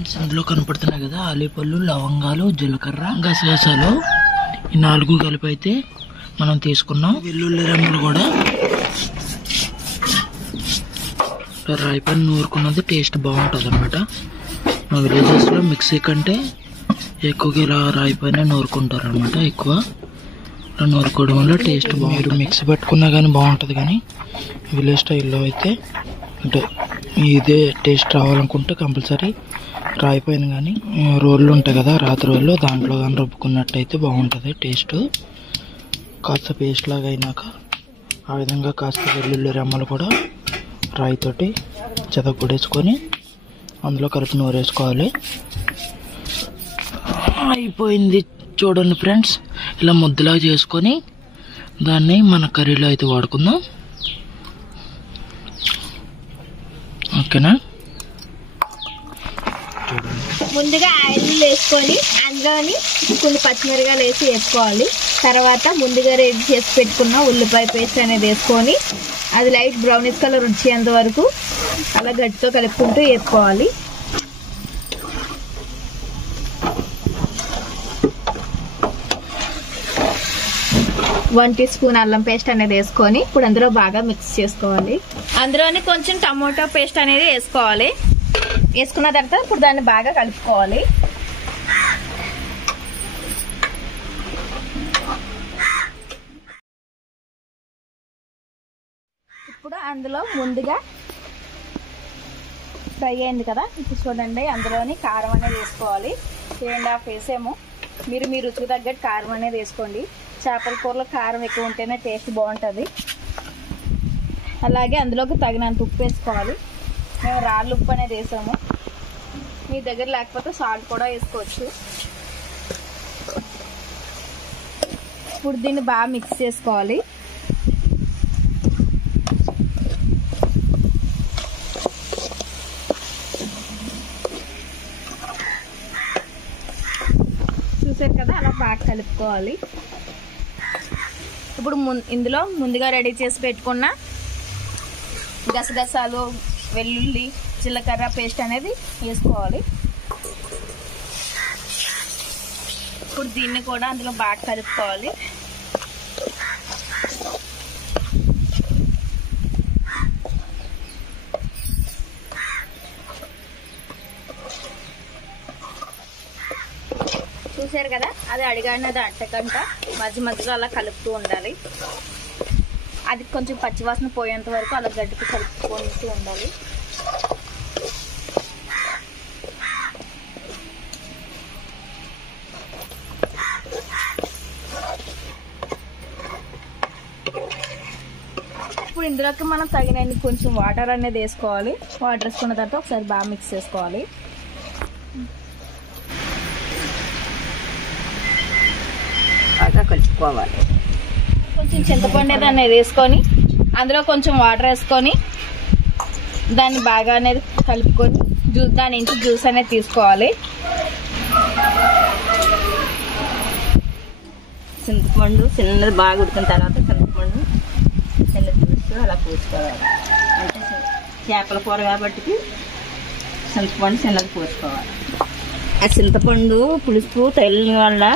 Friends ఇందులో కనపడుతున్నాయి కదా ఆలిపళ్ళు, లవంగాలు, జీలకర్ర, గసగసాలు ఈ 4 కలిపి అయితే మనం తీసుకున్నాం. వెల్లుల్లి రెమ్మలు కూడా రాయి పైన నూరుకున్నది టేస్ట్ బాగుంటుంది అనమాట. మా విలేజెస్ లో మిక్సీ కంటే ఎక్కువగా ఇలా రాయి పైన నూరుకుంటారు అనమాట. ఎక్కువ ఇలా నూరుకోవడం వల్ల టేస్ట్ బాగుంటుంది. మిక్సీ పెట్టుకున్నా కానీ బాగుంటుంది, కానీ విలేజ్ స్టైల్లో అయితే అంటే ఇదే టేస్ట్ రావాలనుకుంటే కంపల్సరీ రాయి పైన కానీ రోళ్ళు ఉంటాయి కదా, రాత్రి రోళ్ళు, దాంట్లో కానీ రుబ్బుకున్నట్టయితే బాగుంటుంది టేస్ట్. కాస్త పేస్ట్ లాగా అయినాక ఆ విధంగా కాస్త వెల్లుల్లి రెమ్మలు కూడా రాయితోటి చెదగొడేసుకొని అందులో కలిపి నూరేసుకోవాలి. అయిపోయింది చూడండి ఫ్రెండ్స్. ఇలా ముద్దలా చేసుకొని దాన్ని మన కర్రీలో అయితే వాడుకుందాం. ఓకేనా? ముందుగా ఆయిల్ వేసుకొని అందులోని కొన్ని పచ్చిమిరకాయలు వేసి వేసుకోవాలి. తర్వాత ముందుగా రెడీ చేసి పెట్టుకున్న ఉల్లిపాయ పేస్ట్ అనేది వేసుకొని అది లైట్ బ్రౌనిష్ కలర్ వచ్చేంత వరకు అలా గట్టితో కలుపుకుంటూ వేసుకోవాలి. వన్ టీ స్పూన్ అల్లం పేస్ట్ అనేది వేసుకొని ఇప్పుడు అందులో బాగా మిక్స్ చేసుకోవాలి. అందులోని కొంచెం టమోటా పేస్ట్ అనేది వేసుకోవాలి. వేసుకున్న తర్వాత ఇప్పుడు దాన్ని బాగా కలుపుకోవాలి. ఇప్పుడు అందులో ముందుగా ఫ్రై అయింది కదా, ఇప్పుడు చూడండి అందులోని కారం అనేది వేసుకోవాలి. 3.5 వేసాము. మీరు మీ రుచికి తగ్గట్టు కారం అనేది వేసుకోండి. చేపల కూరలో కారం ఎక్కువ ఉంటేనే టేస్ట్ బాగుంటుంది. అలాగే అందులోకి తగినంత ఉప్పు వేసుకోవాలి. మేము రాళ్ళ ఉప్పు అనేది వేసాము. మీ దగ్గర లేకపోతే సాల్ట్ కూడా వేసుకోవచ్చు. ఇప్పుడు దీన్ని బాగా మిక్స్ చేసుకోవాలి. చూసారు కదా, అలా బాగా కలుపుకోవాలి. ఇప్పుడు ఇందులో ముందుగా రెడీ చేసి పెట్టుకున్న గసగసాలు, వెల్లుల్లి, జీలకర్ర పేస్ట్ అనేది వేసుకోవాలి. ఇప్పుడు దీన్ని కూడా అందులో బాగా కలుపుకోవాలి. చూసారు కదా, అది అడిగాడినది అంటకంట మధ్య మధ్యలో అలా కలుపుతూ ఉండాలి. అది కొంచెం పచ్చివాసన పోయేంత వరకు అలా గడ్డికి కలుపుకుంటూ ఉండాలి. ఇప్పుడు ఇందులోకి మనం తగినన్ని కొంచెం వాటర్ అనేది వేసుకోవాలి. వాటర్ వేసుకున్న తర్వాత ఒకసారి బాగా మిక్స్ చేసుకోవాలి. బాగా కలుపుకోవాలి. కొంచెం చింతపండు అనేది వేసుకొని అందులో కొంచెం వాటర్ వేసుకొని దాన్ని బాగా అనేది కలుపుకొని దాని నుంచి జ్యూస్ అనేది తీసుకోవాలి. చింతపండు చిన్నది బాగా ఉడికిన తర్వాత చింతపండు చిన్న జ్యూస్ అలా పూసుకోవాలి. అంటే చేపల కూర కాబట్టి చింతపండు చిన్నది పూసుకోవాలి. ఆ చింతపండు పులుపు తగిలిన వల్ల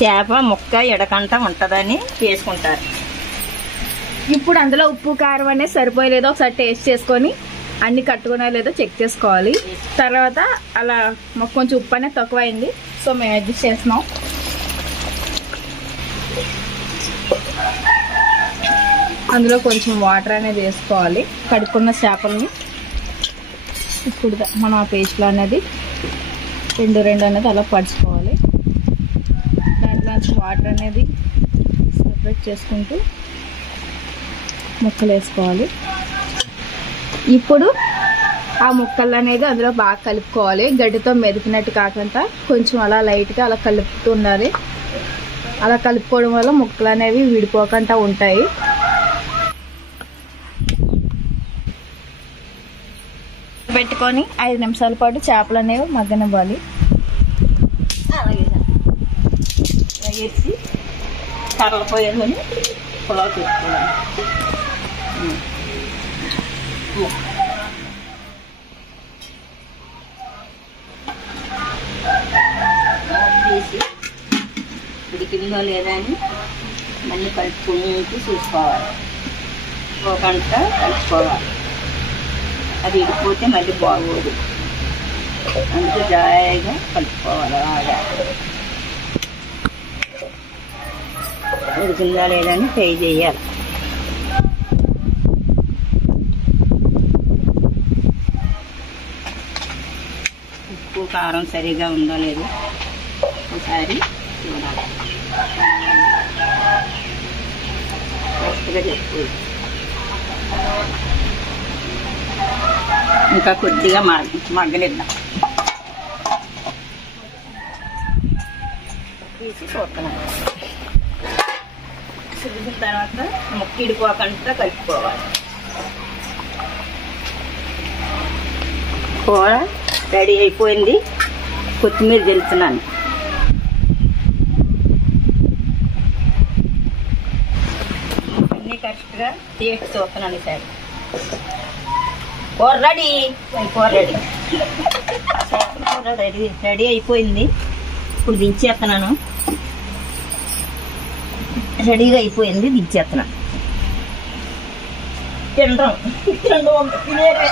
చేప ముక్క ఎడకంట ఉంటుందని వేసుకుంటారు. ఇప్పుడు అందులో ఉప్పు కారం అనేది సరిపోయలేదో ఒకసారి టేస్ట్ చేసుకొని అన్ని కట్టుకున్నా లేదో చెక్ చేసుకోవాలి. తర్వాత అలా మాకు కొంచెం ఉప్పు అనేది తక్కువ అయింది, సో మేము అడ్జస్ట్ చేస్తున్నాం. అందులో కొంచెం వాటర్ అనేది వేసుకోవాలి. కడుక్కున్న చేపలని ఇప్పుడు మనం ఆ పేస్ట్లో అనేది రెండు అనేది అలా పడుచుకోవాలి. దాంట్లో వాటర్ అనేది సెపరేట్ చేసుకుంటూ ముక్కలు వేసుకోవాలి. ఇప్పుడు ఆ ముక్కలు అనేది అందులో బాగా కలుపుకోవాలి. గడ్డితో మెదిపినట్టు కాకుండా కొంచెం అలా లైట్గా అలా కలుపుతూ ఉండాలి. అలా కలుపుకోవడం వల్ల ముక్కలు అనేవి విడిపోకుండా ఉంటాయి. పెట్టుకొని 5 నిమిషాల పాటు చేపలు అనేవి మగ్గనివ్వాలి. వేసి కర్రలు పోయేదని పులావ్ చేసుకోవాలి. ఉడికిందో లేదా అని మళ్ళీ కలుపుకుంటూ చూసుకోవాలి. ఒక గంట కలుపుకోవాలి. అది ఇడిపోతే మళ్ళీ బాగోదు. అందుకే జాయిగా కలుపుకోవాలి. అలాగా ఉడికిందా లేదా అని ఫ్రై చేయాలి. ఉప్పు కారం సరిగా ఉందో లేదో ఒకసారి చూడాలి. కరెక్ట్గా చెప్పు. ఇంకా కొద్దిగా మగ్గనిద్దాం. తీసి చూస్తున్నాం. చూసిన తర్వాత ముక్క ఇడిపోకుండా కలుపుకోవాలి. కూర రెడీ అయిపోయింది. కొత్తిమీర జల్లుతున్నాను. అన్నీ కరెక్ట్గా టేస్ట్ చూస్తున్నాను. ఈసారి కూర రెడీ. కూర రెడీ అయిపోయింది. ఇప్పుడు దించేస్తున్నాను. రెడీగా అయిపోయింది. దించేస్తున్నాను. తినడం తినేరే.